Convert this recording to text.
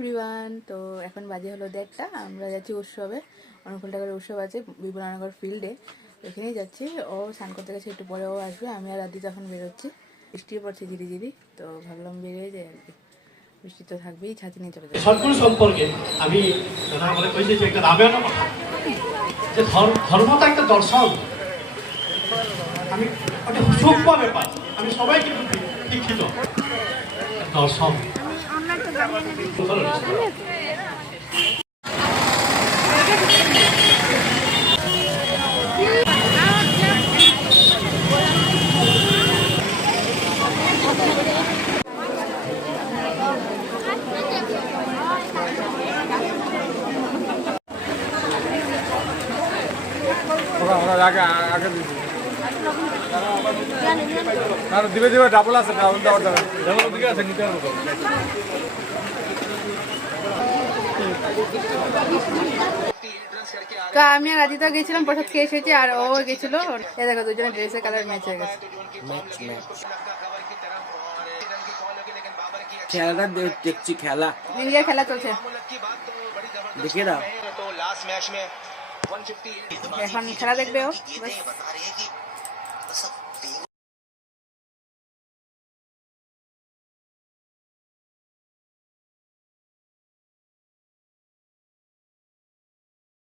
Everyone, তো এখন বাজে হলো 1:30। আমরা যাচ্ছি উৎসবে, অনুকূলনগরের উৎসব আছে বিপুলানগর ফিল্ডে, এখানেই যাচ্ছি। ও স্নান করতে গেছে, একটু পরে ও আসবে। আমি আর আদিত্য এখন বেরোচ্ছি, বৃষ্টিও পড়ছে ঝিরি ঝিরি, তো ভাবলাম বেরিয়ে যায় আর কি। বৃষ্টি তো থাকবেই, ছাতি নিয়ে চলে যাবে। সদ্গুরু সম্পর্কে আমি মনে কইছি যে একটা রামায়ণ কথা, যে ধর্মটা একটা দর্শন। আমি একটা সূক্ষ্ম ব্যাপার, আমি সবাই কিন্তু শিক্ষিত দর্শন। দিবে দিবে ডাবল আছে, ডাবল দেওয়ার যাবে, ডাবল দিকে আছে নিতে হবে। তো আমি আর আদিত্য গেছিলাম, প্রসাদ খেয়ে এসেছি, আর ও গেছিল। এ দেখো, দুজনের ড্রেসের কালার ম্যাচ হয়ে গেছে। খেলাটা দেখছি, খেলা ইন্ডিয়ার খেলা চলছে, দেখে দাও। এখন খেলা দেখবে ও।